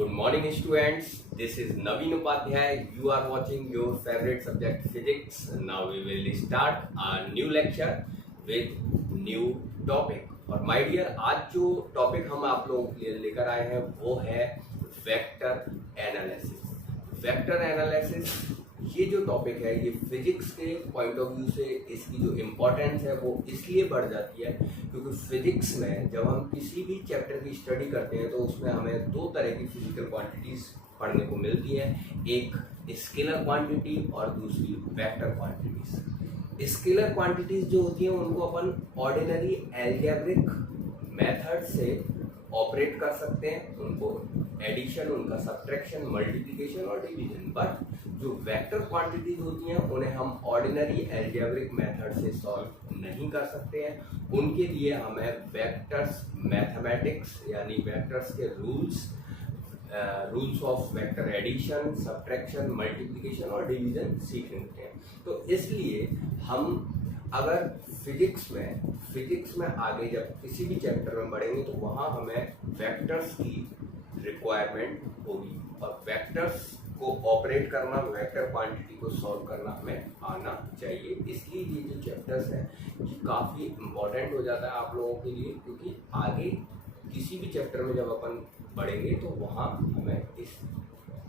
Good morning, students. This is Naveen Upadhyay. You are watching your favorite subject, physics. Now we will start a new lecture with new topic. और my dear, आज जो topic हम आप लोगों के लिए लेकर आए हैं वो है वेक्टर एनालिसिस। वेक्टर एनालिसिस ये जो टॉपिक है ये फिजिक्स के पॉइंट ऑफ व्यू से इसकी जो इम्पोर्टेंस है वो इसलिए बढ़ जाती है क्योंकि फिजिक्स में जब हम किसी भी चैप्टर की स्टडी करते हैं तो उसमें हमें दो तरह की फिजिकल क्वांटिटीज पढ़ने को मिलती हैं, एक स्केलर क्वांटिटी और दूसरी वेक्टर क्वांटिटीज। स्केलर क्वांटिटीज जो होती हैं उनको अपन ऑर्डिनरी एल्जेब्रिक मेथड से ऑपरेट कर सकते हैं, उनको एडिशन, उनका सब्ट्रैक्शन, मल्टीप्लिकेशन और डिवीजन। बट जो वेक्टर क्वांटिटीज होती हैं उन्हें हम ऑर्डिनरी एल्जेब्रिक मेथड से सॉल्व नहीं कर सकते हैं, उनके लिए हमें वेक्टर्स मैथमेटिक्स यानी वेक्टर्स के rules of vector addition, subtraction, multiplication और डिवीजन सीखने होते हैं। तो इसलिए हम अगर फिजिक्स में आगे जब किसी भी चैप्टर में बढ़ेंगे तो वहाँ हमें वेक्टर्स की रिक्वायरमेंट होगी और वेक्टर्स को ऑपरेट करना, वेक्टर क्वांटिटी को सॉल्व करना हमें आना चाहिए। इसलिए ये जो चैप्टर्स हैं ये काफ़ी इम्पोर्टेंट हो जाता है आप लोगों के लिए, क्योंकि आगे किसी भी चैप्टर में जब अपन बढ़ेंगे तो वहाँ हमें इस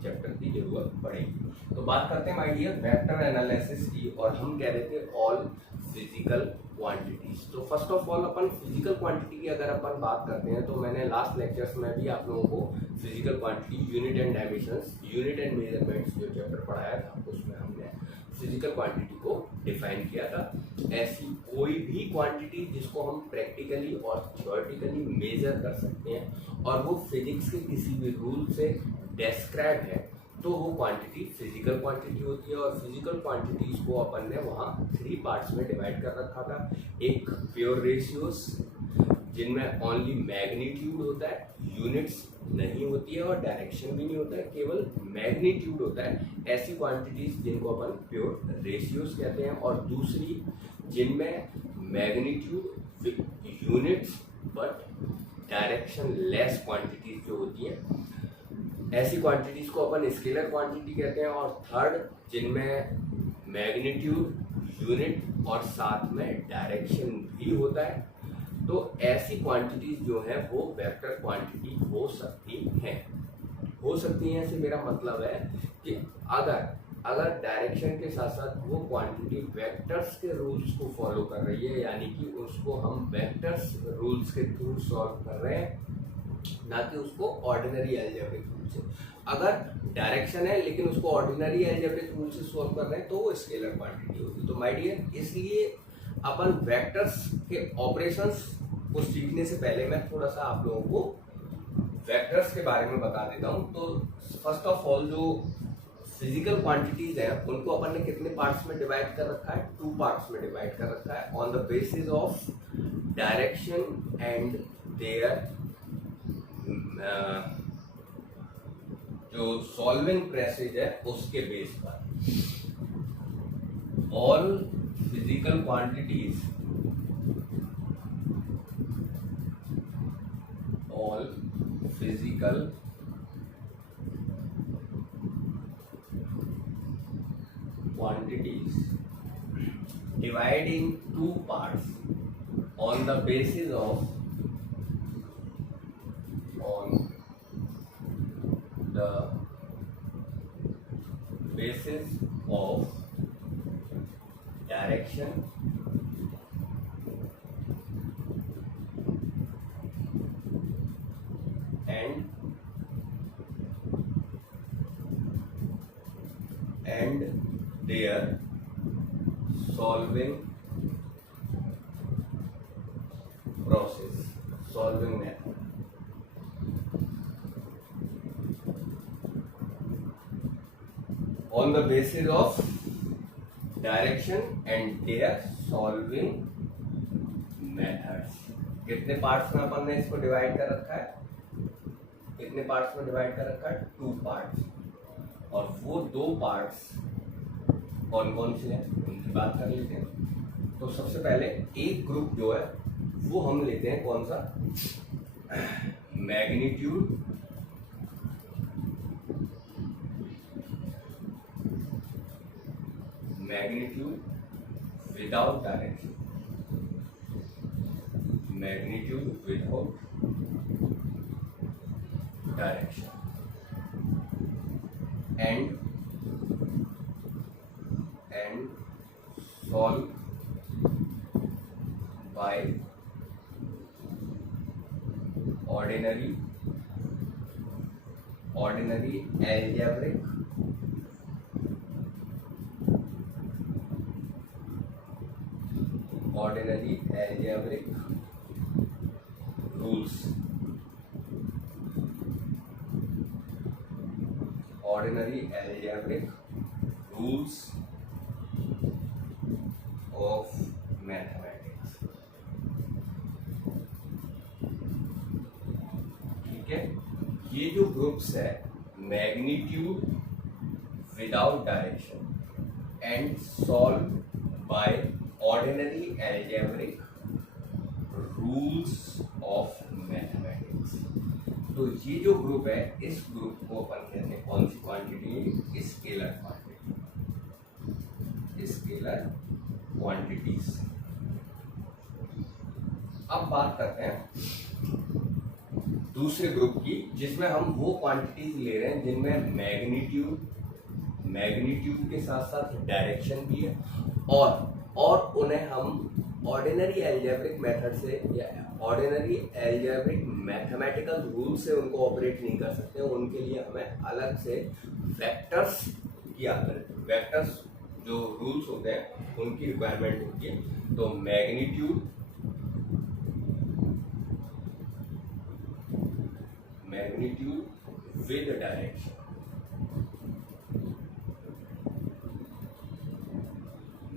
चैप्टर की जरूरत पड़ेगी। तो बात करते हैं माय डियर वेक्टर एनालिसिस की, और हम कह रहे थे ऑल फिजिकल क्वांटिटीज। तो first of all upon physical quantity की अगर अपन बात करते हैं तो मैंने लास्ट लेक्चर्स में भी आप लोगों को physical quantity, unit and dimensions, unit and measurements जो चैप्टर पढ़ाया था उसमें हमने फिजिकल क्वांटिटी को डिफाइन किया था। ऐसी कोई भी क्वांटिटी जिसको हम प्रैक्टिकली और थ्योरेटिकली मेजर कर सकते हैं और वो फिजिक्स के किसी भी रूल से डिस्क्राइब है तो वो क्वांटिटी फिजिकल क्वांटिटी होती है। और फिजिकल क्वांटिटीज को अपन ने वहाँ 3 पार्ट्स में डिवाइड कर रखा था। एक प्योर रेशियोज जिनमें ओनली मैग्नीट्यूड होता है, यूनिट्स नहीं होती है और डायरेक्शन भी नहीं होता है, केवल मैग्नीट्यूड होता है। ऐसी क्वांटिटीज जिनको अपन प्योर रेशियोज कहते हैं। और दूसरी जिनमें magnitude with units but direction less quantities जो होती हैं, ऐसी क्वांटिटीज को अपन स्केलर क्वांटिटी कहते हैं। और थर्ड जिनमें मैग्नीट्यूड, यूनिट और साथ में डायरेक्शन भी होता है, तो ऐसी क्वांटिटीज जो है वो वेक्टर क्वांटिटी हो सकती हैं। से मेरा मतलब है कि अगर डायरेक्शन के साथ साथ वो क्वांटिटी वेक्टर्स के रूल्स को फॉलो कर रही है, यानी कि उसको हम वेक्टर्स रूल्स के थ्रू सॉल्व कर रहे हैं, ना कि उसको ऑर्डिनरी एल्जेब्रिक रूल से। अगर डायरेक्शन है लेकिन उसको ऑर्डिनरी एल्जेब्रिक रूल से सॉल्व कर रहे हैं तो वो स्केलर क्वांटिटी होगी। तो माय डियर, इसलिए अपन वेक्टर्स के ऑपरेशंस को सीखने से पहले मैं थोड़ा सा आप लोगों को वेक्टर्स के बारे में बता देता हूँ। तो फर्स्ट ऑफ ऑल जो फिजिकल क्वांटिटीज हैं उनको अपन ने कितने पार्ट्स में डिवाइड कर रखा है? 2 पार्ट्स में डिवाइड कर रखा है, on the basis of direction and their जो सॉल्विंग प्रेसेज है उसके बेस पर। All physical quantities, all physical quantities divide in 2 parts on the basis of direction and their solving process, solving method. On the basis of direction and their solving methods. कितने parts में अपन ने इसको divide कर रखा है? कितने parts में divide कर रखा है? 2 पार्ट्स। और वो 2 पार्ट्स कौन कौन से हैं उनकी बात कर लेते हैं। तो सबसे पहले एक ग्रुप जो है वो हम लेते हैं, कौन सा? Magnitude magnitude without direction, magnitude without direction and solve bye ordinary algebraic rules, ordinary algebraic rules of mathematics। ठीक है, ये जो ग्रुप्स है magnitude without direction and solve by ordinary algebraic rules of mathematics. तो ये जो ग्रुप है, इस ग्रुप को अपन कहते हैं कौन सी quantity? Scalar quantity, scalar quantities. अब बात करते हैं दूसरे ग्रुप की, जिसमें हम वो क्वांटिटीज ले रहे हैं जिनमें मैग्नीट्यूड के साथ साथ डायरेक्शन भी है और उन्हें हम ऑर्डिनरी एल्जेब्रिक मेथड से या ऑर्डिनरी एल्जेब्रिक मैथमेटिकल रूल से उनको ऑपरेट नहीं कर सकते। उनके लिए हमें अलग से वेक्टर्स की वेक्टर्स जो रूल्स होते हैं उनकी रिक्वायरमेंट होती है। तो magnitude with direction,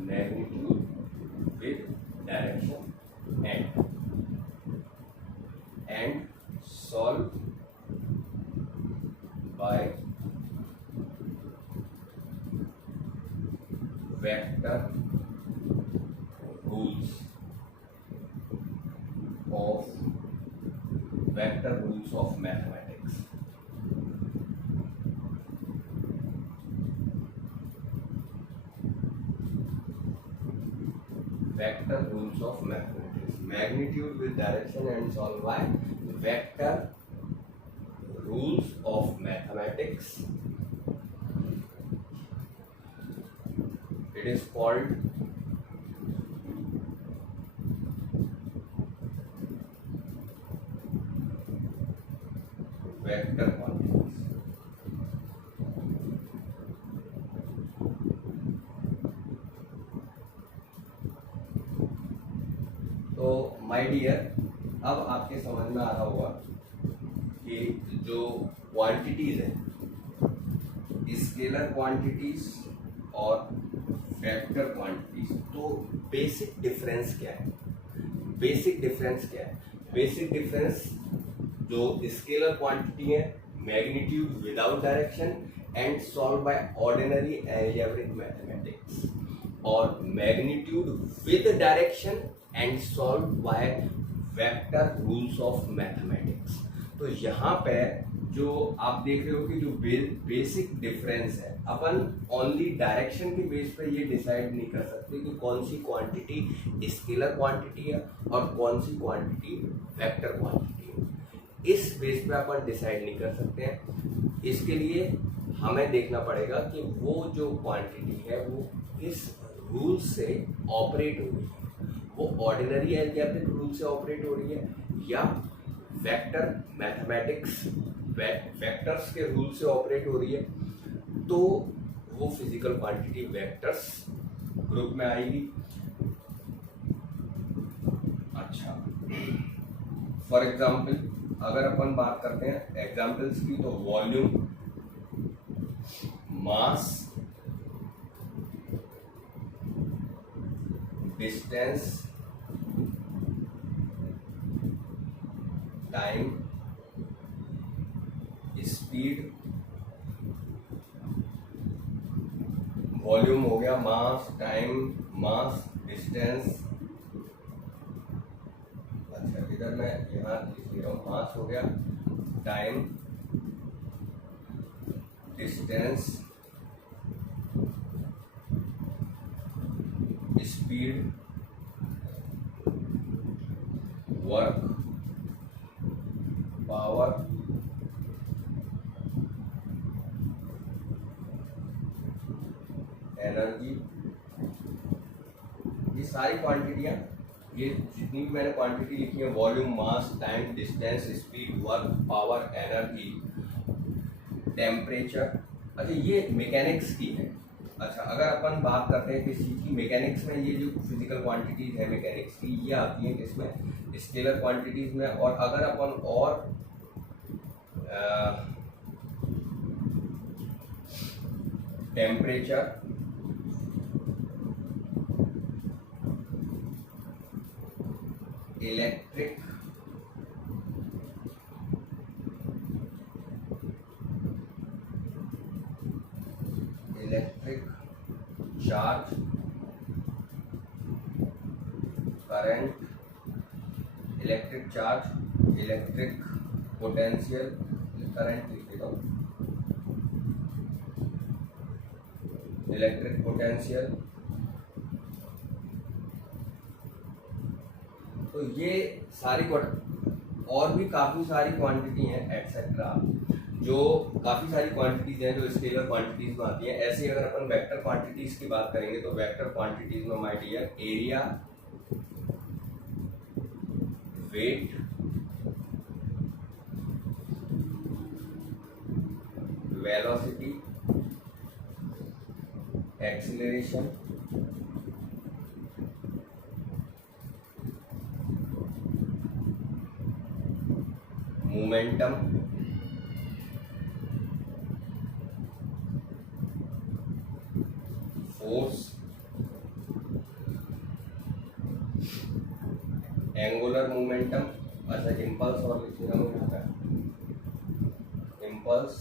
magnitude with direction and solve by vector rules of mathematics। Vector rules of mathematics, magnitude with direction and solve by vector rules of mathematics। It is called vector quantities। तो my dear, अब आपके समझ में आ रहा होगा कि जो quantities है, स्केलर क्वांटिटीज और वेक्टर क्वांटिटीज, तो बेसिक डिफरेंस क्या है? बेसिक डिफरेंस जो स्केलर क्वांटिटी है magnitude without direction and solve by ordinary algebraic mathematics, और magnitude with direction and solve by vector rules of mathematics. तो यहाँ पे जो आप देख रहे हो कि जो बेसिक डिफरेंस है, अपन ओनली डायरेक्शन के बेस पे ये डिसाइड नहीं कर सकते कि कौन सी क्वांटिटी स्केलर क्वांटिटी है और कौन सी क्वांटिटी वेक्टर क्वांटिटी है। इस बेस पे अपन डिसाइड नहीं कर सकते हैं। इसके लिए हमें देखना पड़ेगा कि वो जो क्वांटिटी है वो किस रूल से ऑपरेट हो रही है, वो ऑर्डिनरी एल्जेब्रिक रूल से ऑपरेट हो रही है या वेक्टर मैथमेटिक्स वेक्टर्स के रूल से ऑपरेट हो रही है। तो वो फिजिकल क्वांटिटी वेक्टर्स ग्रुप में आएगी। अच्छा, फॉर एग्जाम्पल अगर अपन बात करते हैं एग्जाम्पल्स की, तो वॉल्यूम, मास, डिस्टेंस, टाइम, स्पीड। वॉल्यूम हो गया, मास, टाइम, मास, डिस्टेंस। अच्छा, इधर मैं यहाँ लिख रहा हूँ, मास हो गया, time, distance, speed, work, power, energy, ये सारी क्वांटिटियां, ये जितनी भी मैंने क्वांटिटी लिखी है, volume, mass, time, distance, speed, work, power, energy, temperature, अच्छा ये मैकेनिक्स की है। अच्छा अगर अपन बात करते हैं किसी चीज़ की मैकेनिक्स में, ये जो फिजिकल क्वांटिटीज है मैकेनिक्स की, ये आती हैं किसमें, स्केलर क्वांटिटीज में। और अगर अपन और temperature, electric, charge, current, electric charge, electric potential, current लिख देता हूँ, इलेक्ट्रिक पोटेंशियल, तो ये सारी और भी काफ़ी सारी क्वांटिटी हैं एटसेट्रा, जो काफ़ी सारी क्वांटिटीज हैं जो स्केलर क्वांटिटीज में आती हैं। ऐसे अगर अपन वेक्टर क्वांटिटीज की बात करेंगे तो वेक्टर क्वांटिटीज में my dear area, weight, velocity, acceleration, momentum, force, angular momentum, अच्छा इम्पल्स और लिखिएगा मुझे यहाँ पे, impulse,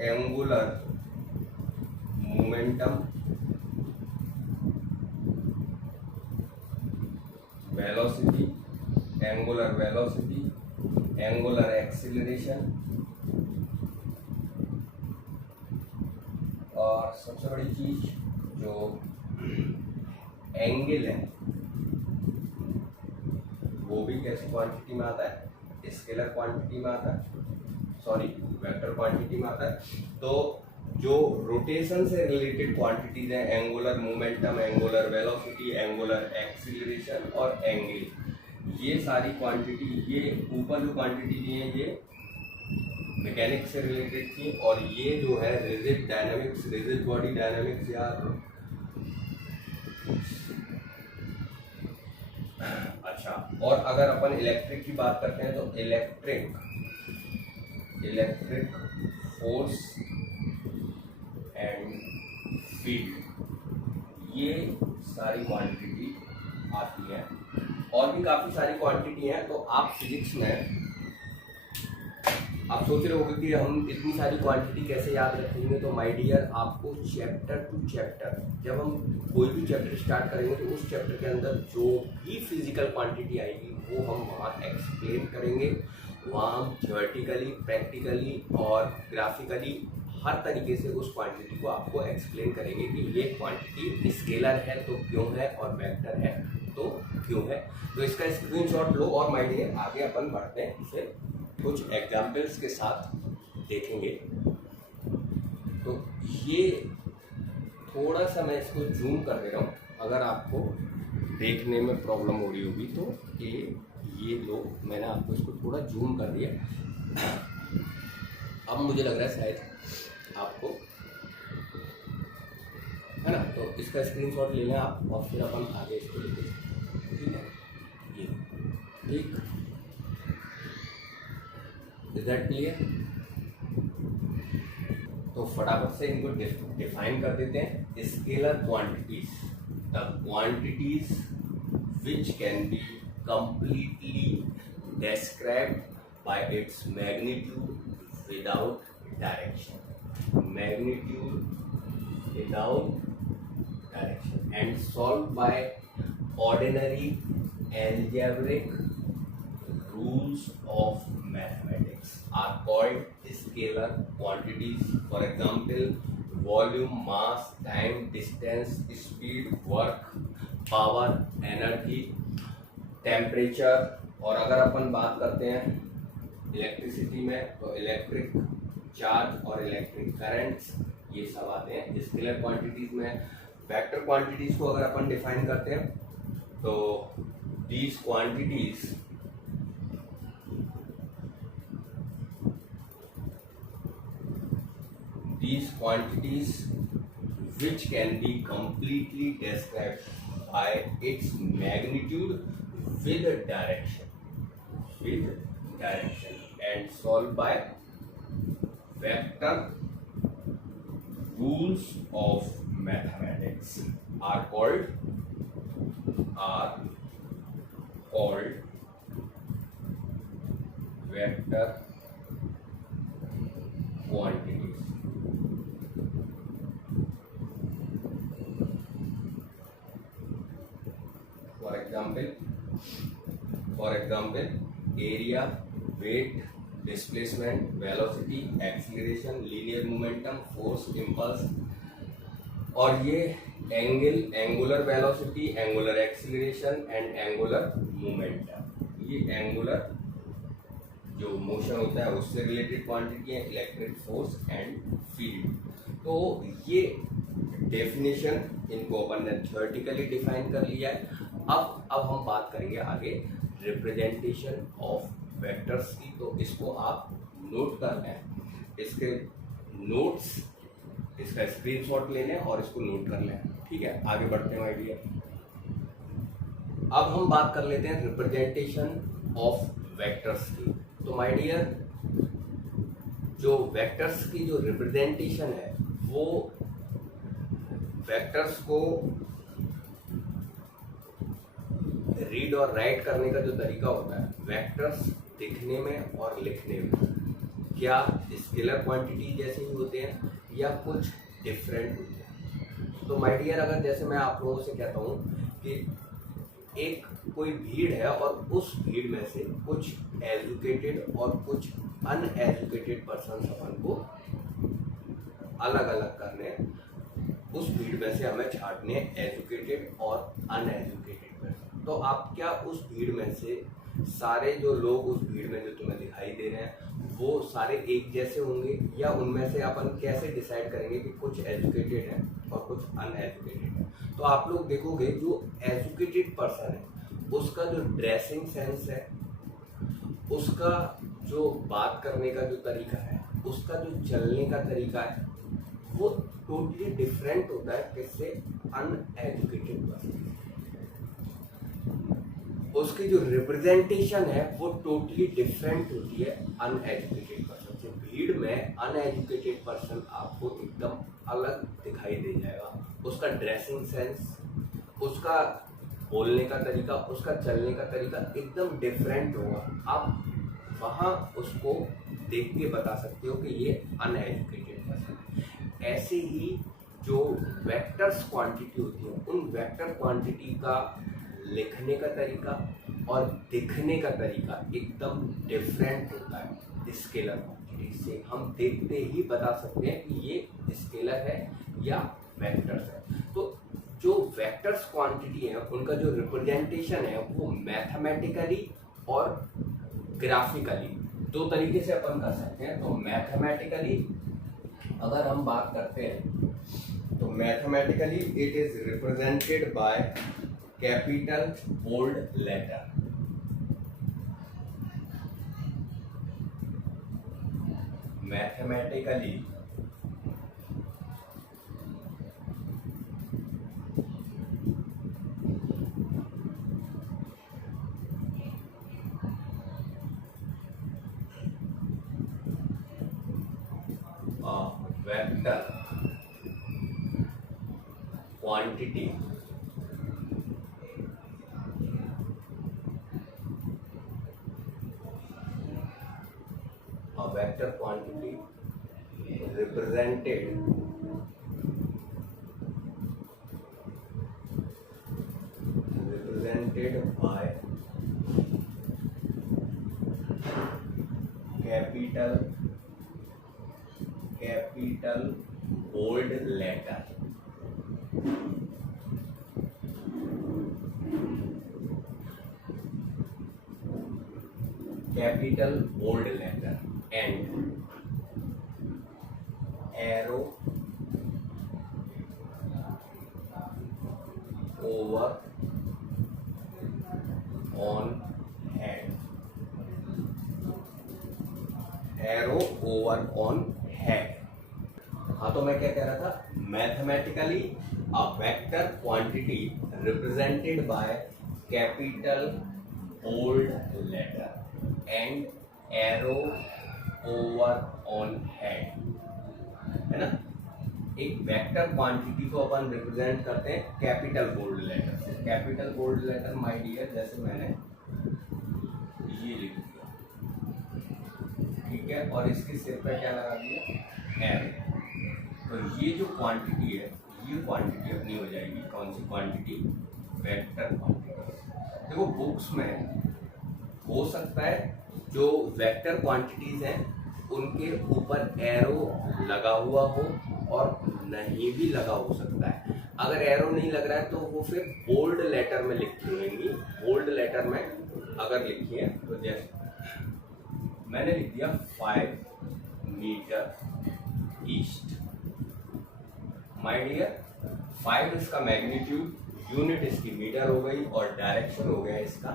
angular momentum, velocity, angular velocity, angular acceleration, और सबसे बड़ी चीज जो एंगल है वो भी कैसी क्वांटिटी में आता है, स्केलर क्वांटिटी में आता है, सॉरी वेक्टर क्वांटिटी में आता है। तो जो रोटेशन से रिलेटेड क्वांटिटीज हैं, angular momentum, angular velocity, angular acceleration और एंगल, ये सारी क्वांटिटी, ये ऊपर जो क्वांटिटी दी है ये मैकेनिक्स से रिलेटेड थी, और ये जो है rigid dynamics, rigid body dynamics या अच्छा। और अगर अपन इलेक्ट्रिक की बात करते हैं तो इलेक्ट्रिक फोर्स एंड फील्ड, ये सारी क्वांटिटी आती है। और भी काफ़ी सारी क्वांटिटी हैं। तो आप फिजिक्स में आप सोच रहे होंगे कि हम इतनी सारी क्वांटिटी कैसे याद रखेंगे। तो माय डियर, आपको चैप्टर टू चैप्टर, जब हम कोई भी चैप्टर स्टार्ट करेंगे तो उस चैप्टर के अंदर जो भी फिजिकल क्वांटिटी आएगी वो हम वहाँ एक्सप्लेन करेंगे। वहाँ हम थ्योरेटिकली, प्रैक्टिकली और ग्राफिकली हर तरीके से उस क्वांटिटी को आपको एक्सप्लेन करेंगे कि ये क्वांटिटी स्केलर है तो क्यों है, और वेक्टर है तो क्यों है। तो इसका स्क्रीनशॉट लो और माय डियर आगे अपन बढ़ते हैं, फिर कुछ एग्जाम्पल्स के साथ देखेंगे। तो ये थोड़ा सा मैं इसको जूम कर दे रहा हूँ, अगर आपको देखने में प्रॉब्लम हो रही होगी तो ये लो, मैंने आपको इसको थोड़ा जूम कर दिया। अब मुझे लग रहा है शायद आपको, है ना। तो इसका स्क्रीनशॉट ले लें आप और फिर अपन आगे इसको लेते हैं, ठीक है। ये ठीक, इज दैट क्लियर? तो फटाफट से इनको डिफाइन कर देते हैं। Scalar quantities, the quantities which can be completely described by its magnitude without direction, magnitude without direction, and solved by ordinary algebraic rules of mathematics are called scalar quantities. For example, volume, mass, time, distance, speed, work, power, energy, temperature. और अगर अपन बात करते हैं electricity में तो electric charge और electric currents, ये सब आते हैं स्केलर क्वांटिटीज में। वेक्टर क्वांटिटीज को अगर अपन डिफाइन करते हैं तो these quantities which can be completely described by its magnitude with direction and solved by vector rules of mathematics are called vector quantities. For example, area, weight, displacement, velocity, acceleration, linear momentum, force, impulse। और ये angular velocity, angular acceleration and angular momentum, ये angular जो motion होता है उससे related quantity है, electric force and field. तो ये डेफिनेशन इनको अपन ने थ्योरेटिकली डिफाइन कर लिया है। अब हम बात करेंगे आगे रिप्रेजेंटेशन ऑफ वेक्टर्स की। तो इसको आप नोट कर लें, इसके नोट्स, इसका स्क्रीनशॉट ले लें और इसको नोट कर लें। ठीक है, आगे बढ़ते हैं आइडिया। अब हम बात कर लेते हैं रिप्रेजेंटेशन ऑफ वेक्टर्स की। तो माय डियर, जो वेक्टर्स की जो रिप्रेजेंटेशन है वो वेक्टर्स को रीड और राइट करने का जो तरीका होता है, वेक्टर्स दिखने में और लिखने में क्या स्केलर क्वांटिटी जैसे ही होते हैं या कुछ डिफरेंट होते हैं। तो माय डियर, अगर जैसे मैं आप लोगों से कहता हूँ कि एक कोई भीड़ है और उस भीड़ में से कुछ एजुकेटेड और कुछ अनएजुकेटेड पर्सन अपन को अलग अलग करने, उस भीड़ में से हमें छांटने एजुकेटेड और अनएजुकेटेड पर्सन। तो आप क्या उस भीड़ में से सारे जो लोग उस भीड़ में जो तुम्हें दिखाई दे रहे हैं वो सारे एक जैसे होंगे, या उनमें से अपन कैसे डिसाइड करेंगे कि कुछ एजुकेटेड हैं और कुछ अनएजुकेटेड हैं। तो आप लोग देखोगे जो एजुकेटेड पर्सन है उसका जो ड्रेसिंग सेंस है, उसका जो बात करने का जो तरीका है, उसका जो चलने का तरीका है, वो टोटली डिफरेंट होता है किससे, अनएजुकेटेड पर्सन। उसकी जो रिप्रेजेंटेशन है वो टोटली डिफरेंट होती है अनएजुकेटेड पर्सन से। भीड़ में अनएजुकेटेड पर्सन आपको एकदम अलग दिखाई दे जाएगा। उसका ड्रेसिंग सेंस, उसका बोलने का तरीका, उसका चलने का तरीका एकदम डिफरेंट होगा। आप वहाँ उसको देख के बता सकते हो कि ये अनएजुकेटेड पर्सन है। ऐसे ही जो वेक्टर्स क्वांटिटी होती है, उन वेक्टर क्वांटिटी का लिखने का तरीका और दिखने का तरीका एकदम डिफरेंट होता है स्केलर क्वांटिटी से। हम देखते ही बता सकते हैं कि ये स्केलर है या वेक्टर्स है। तो जो वेक्टर्स क्वांटिटी है उनका जो रिप्रेजेंटेशन है वो मैथमेटिकली और ग्राफिकली दो तरीके से अपन कर सकते हैं। तो मैथमेटिकली अगर हम बात करते हैं तो mathematically it is represented by capital bold letter. Mathematically vector quantity vector quantity represented by capital bold letter, capital bold letter and arrow over on head, arrow over on head. हाँ, तो मैं क्या कह रहा था, mathematically a vector quantity represented by capital bold letter and arrow over on head, है ना। एक वेक्टर क्वांटिटी को अपन रिप्रेजेंट करते हैं कैपिटल बोल्ड लेटर से। Capital bold letter my dear, जैसे मैंने ये लिख दिया, ठीक है, और इसके सिर पे क्या लगा दिया, एम। तो ये जो क्वांटिटी है, ये क्वांटिटी अपनी हो जाएगी कौन सी क्वांटिटी, वेक्टर क्वांटिटी। देखो बुक्स में हो सकता है जो वेक्टर क्वांटिटीज हैं उनके ऊपर एरो लगा हुआ हो और नहीं भी लगा हो सकता है। अगर एरो नहीं लग रहा है तो वो फिर बोल्ड लेटर में लिखी होंगी। बोल्ड लेटर में अगर लिखी है तो जैसे मैंने लिख दिया 5 मीटर ईस्ट। माय डियर, 5 इसका मैग्नीट्यूड, यूनिट इसकी मीटर हो गई और डायरेक्शन हो गया इसका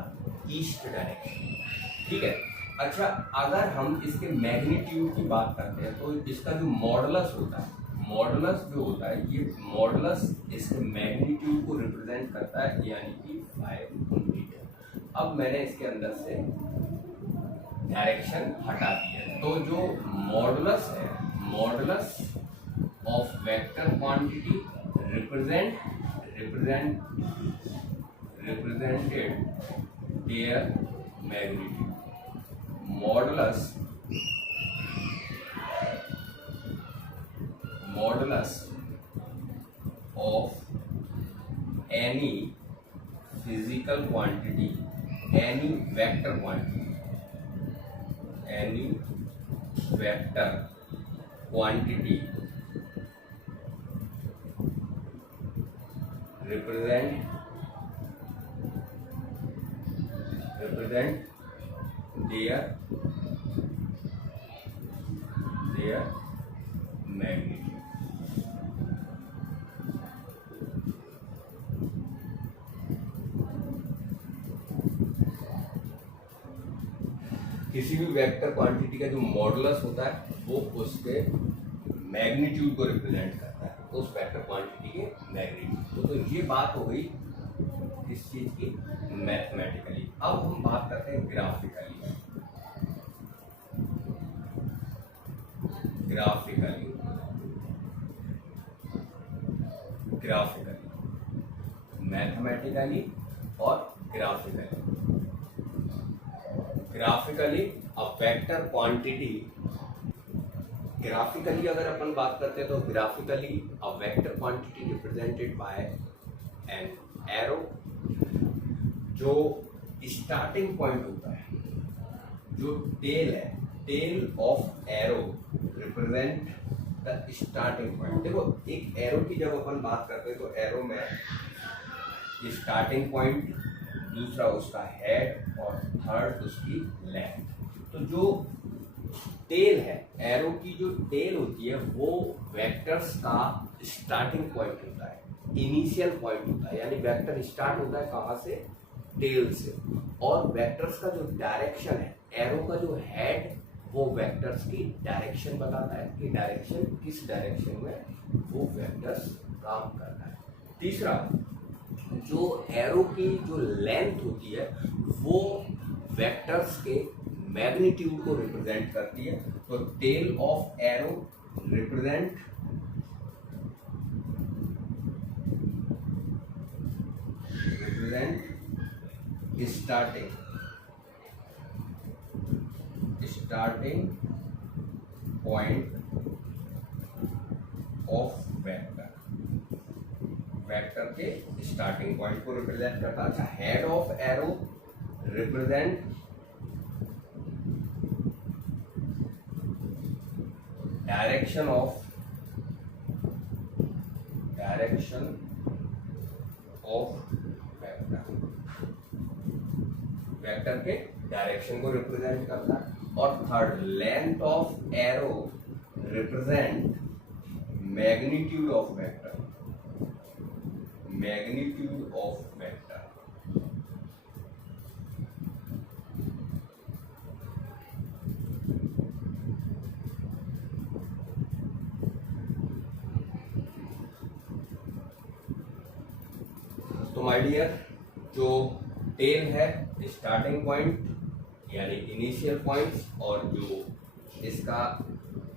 ईस्ट डायरेक्शन, ठीक है। अच्छा, अगर हम इसके मैग्नीट्यूड की बात करते हैं तो इसका जो मॉडुलस होता है, मॉडुलस जो होता है, ये मॉडुलस इसके मैग्नीट्यूड को रिप्रेजेंट करता है, यानी कि 5 मीटर। अब मैंने इसके अंदर से डायरेक्शन हटा दिया, तो जो मॉडुलस है, modulus of vector quantity represented their magnitude. Modulus of any physical quantity, any vector quantity represent their magnitude। किसी भी वेक्टर क्वांटिटी का जो मॉडुलस होता है वो उसके मैग्नीट्यूड को रिप्रेजेंट करता है, उस वेक्टर क्वांटिटी के मैग्नीट्यूड। तो ये बात हो गई इस चीज की मैथमेटिकली। अब हम बात करते हैं ग्राफिकली। मैथमेटिकली और graphically a vector quantity. Graphically अगर अपन बात करते हैं तो graphically a vector quantity represented by an arrow. जो स्टार्टिंग पॉइंट होता है, जो टेल है, tail of arrow represent the starting point. देखो, एक एरो की जब अपन बात करते हैं तो एरो में स्टार्टिंग पॉइंट, दूसरा उसका हेड और थर्ड उसकी लेंथ। तो जो टेल है, एरो की जो टेल होती है वो वेक्टर्स का स्टार्टिंग पॉइंट होता है, इनिशियल पॉइंट होता है। यानी वेक्टर स्टार्ट होता है कहाँ से, टेल से। और वेक्टर्स का जो डायरेक्शन है, एरो का जो हेड, वो वेक्टर्स की डायरेक्शन बताता है कि डायरेक्शन, किस डायरेक्शन में वो वेक्टर्स काम करता है। तीसरा, जो एरो की जो लेंथ होती है वो वेक्टर्स के मैग्नीट्यूड को रिप्रेजेंट करती है। तो tail of arrow represent starting point of vector के स्टार्टिंग पॉइंट को रिप्रेजेंट करता है। अच्छा, head of arrow represent direction of direction of vector, vector के डायरेक्शन को रिप्रेजेंट करता है। और third, length of arrow represent magnitude of vector, magnitude of vector. तो माय डियर, जो टेल है स्टार्टिंग पॉइंट यानी इनिशियल पॉइंट्स, और जो इसका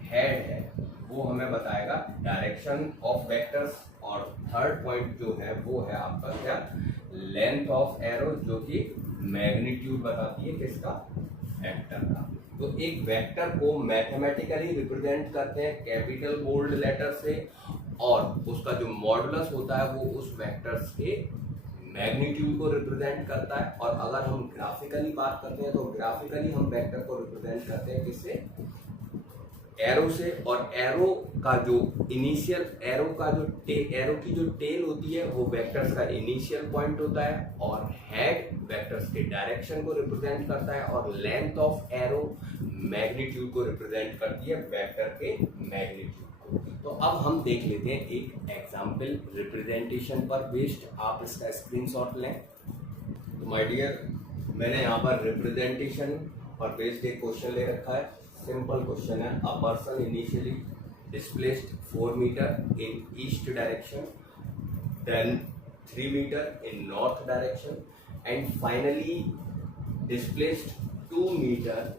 हेड है वो हमें बताएगा डायरेक्शन ऑफ वेक्टर्स, और थर्ड पॉइंट जो है वो है आपका क्या, लेंथ ऑफ एरो, जो कि मैग्नीट्यूड बताती है किसका, वेक्टर का। तो एक वेक्टर को मैथमेटिकली रिप्रेजेंट करते हैं कैपिटल बोल्ड लेटर से, और उसका जो मॉडुलस होता है वो उस वेक्टर्स के मैग्नीट्यूड को रिप्रेजेंट करता है। और अगर हम ग्राफिकली बात करते हैं तो ग्राफिकली हम वेक्टर को रिप्रेजेंट करते हैं किससे, एरो से। और एरो का जो इनिशियल, एरो का जो एरो की जो टेल होती है वो वेक्टर्स का इनिशियल पॉइंट होता है, और हेड वेक्टर्स के डायरेक्शन को रिप्रेजेंट करता है, और लेंथ ऑफ एरो मैग्नीट्यूड को रिप्रेजेंट करती है, वेक्टर के मैग्नीट्यूड। तो अब हम देख लेते हैं एक एग्जाम्पल रिप्रेजेंटेशन पर बेस्ड, आप इसका स्क्रीनशॉट लें। तो माय डियर, मैंने यहाँ पर रिप्रेजेंटेशन पर बेस्ड एक क्वेश्चन ले रखा है। सिंपल क्वेश्चन है, a person initially displaced 4 metre in east direction, then 3 metre in north direction, and finally displaced 2 metre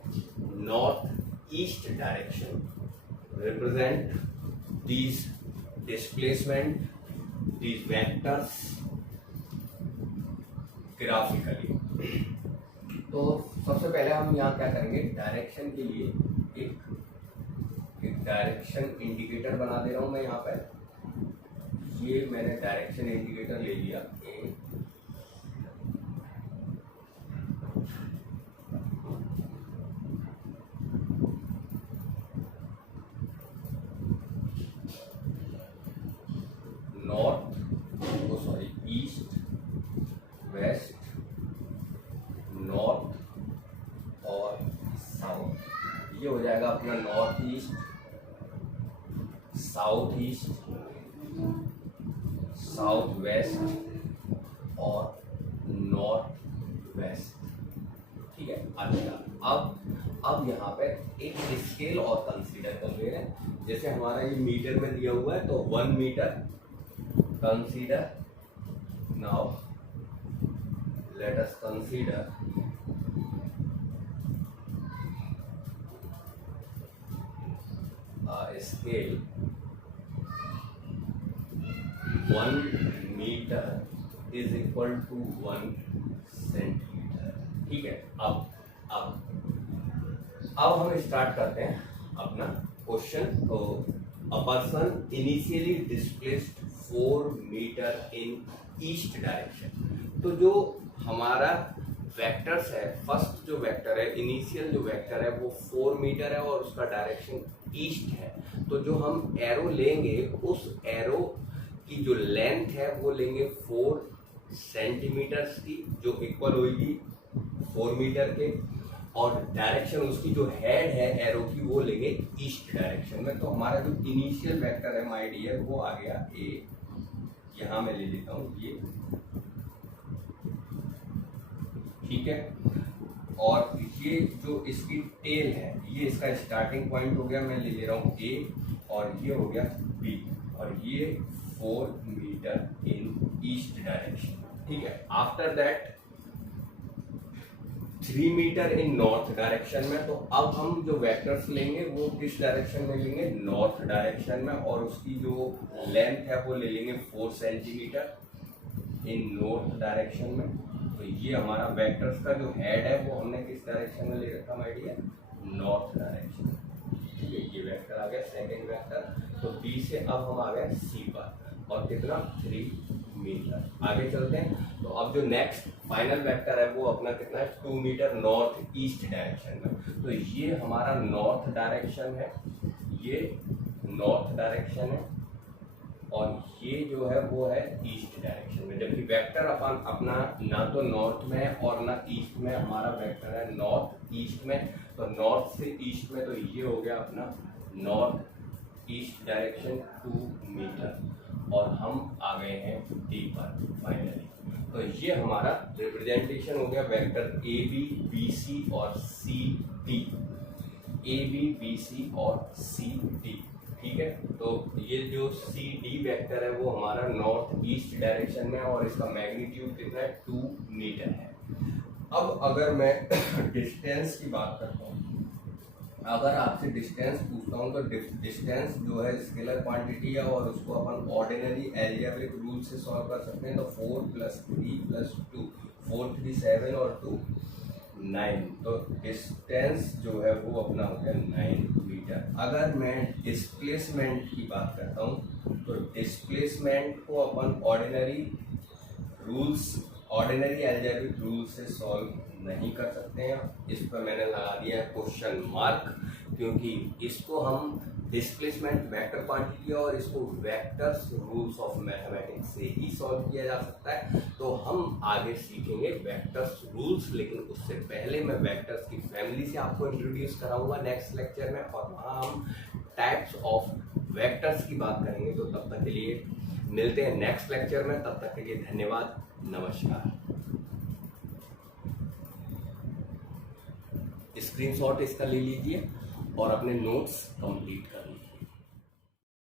north east direction. Represent these displacement, these vectors graphically। तो सबसे पहले हम यहाँ क्या करेंगे, डायरेक्शन के लिए एक डायरेक्शन इंडिकेटर बना दे रहा हूँ मैं यहाँ पर। ये मैंने डायरेक्शन इंडिकेटर ले लिया, ईस्ट, वेस्ट, नॉर्थ और साउथ। ये हो जाएगा अपना north east, south east, south west और नॉर्थ वेस्ट। ठीक है। अच्छा, अब यहाँ पे एक स्केल और कंसीडर कर ले रहे हैं। जैसे हमारा ये मीटर में दिया हुआ है तो 1 metre consider, now let us consider a scale 1 meter is equal to 1 centimeter। ठीक है। अब हम स्टार्ट करते हैं अपना क्वेश्चन। तो a person initially displaced 4 metre in east direction. तो जो हमारा वेक्टर्स है, फर्स्ट जो वेक्टर है, इनिशियल जो वेक्टर है वो 4 मीटर है और उसका डायरेक्शन ईस्ट है। तो जो हम एरो लेंगे, उस एरो की जो लेंथ है वो लेंगे 4 सेंटीमीटर्स की, जो इक्वल होगी 4 मीटर के, और डायरेक्शन उसकी जो हेड है एरो की वो लेंगे ईस्ट डायरेक्शन में। तो हमारा जो इनिशियल वेक्टर है माय डियर वो आ गया ए, यहां मैं ले लेता हूं ये, ठीक है। और ये जो इसकी टेल है, ये इसका स्टार्टिंग पॉइंट हो गया, मैं ले रहा हूं ए, और ये हो गया बी, और ये 4 मीटर इन ईस्ट डायरेक्शन। ठीक है। After that 3 metre in north direction में। तो अब हम जो वेक्टर्स लेंगे वो किस डायरेक्शन में लेंगे, नॉर्थ डायरेक्शन में, और उसकी जो लेंथ है वो ले लेंगे 4 सेंटीमीटर इन नॉर्थ डायरेक्शन में। तो ये हमारा वेक्टर्स का जो हेड है वो हमने किस डायरेक्शन में ले रखा माय डियर, नॉर्थ डायरेक्शन। ठीक है, ये वेक्टर आ गया सेकेंड वेक्टर। तो बी से अब हम आ गए सी पर, और कितना 3 मीटर। आगे चलते हैं। तो अब जो नेक्स्ट फाइनल वेक्टर है वो अपना कितना है, 2 मीटर नॉर्थ ईस्ट डायरेक्शन में। तो ये हमारा नॉर्थ डायरेक्शन है, ये नॉर्थ डायरेक्शन है, और ये जो है वो है ईस्ट डायरेक्शन में, जबकि वेक्टर अपन अपना ना तो नॉर्थ में और ना ईस्ट में, हमारा वेक्टर है नॉर्थ ईस्ट में। तो नॉर्थ से ईस्ट में तो ये हो गया अपना नॉर्थ ईस्ट डायरेक्शन 2 मीटर, और हम आ गए हैं डी पर फाइनली। तो ये हमारा रिप्रेजेंटेशन हो गया vector A B B C और C D, A B B C और सी डी, ठीक है। तो ये जो सी डी वेक्टर है वो हमारा नॉर्थ ईस्ट डायरेक्शन में, और इसका मैग्नीट्यूड कितना है 2 मीटर है। अब अगर मैं डिस्टेंस की बात करता हूँ, अगर आपसे डिस्टेंस पूछता हूँ तो डिस्टेंस जो है स्केलर क्वांटिटी है, और उसको अपन ऑर्डिनरी एल्जेब्रिक रूल से सॉल्व कर सकते हैं। तो 4 + 3 + 2, 4 3 7 और 2 9, तो डिस्टेंस जो है वो अपना हो गया 9 मीटर। अगर मैं डिस्प्लेसमेंट की बात करता हूँ तो डिस्प्लेसमेंट को अपन ऑर्डिनरी एल्जेब्रिक रूल से सॉल्व नहीं कर सकते हैं। इस पर मैंने लगा दिया है क्वेश्चन मार्क, क्योंकि इसको हम डिस्प्लेसमेंट वेक्टर क्वांटिटी और इसको वेक्टर्स रूल्स ऑफ मैथमेटिक्स से ही सॉल्व किया जा सकता है। तो हम आगे सीखेंगे वेक्टर्स रूल्स, लेकिन उससे पहले मैं वेक्टर्स की फैमिली से आपको इंट्रोड्यूस कराऊंगा नेक्स्ट लेक्चर में, और वहाँ हम टाइप्स ऑफ वेक्टर्स की बात करेंगे। तो तब तक के लिए मिलते हैं नेक्स्ट लेक्चर में, तब तक के लिए धन्यवाद, नमस्कार। स्क्रीनशॉट इसका ले लीजिए और अपने नोट्स कंप्लीट कर लीजिए।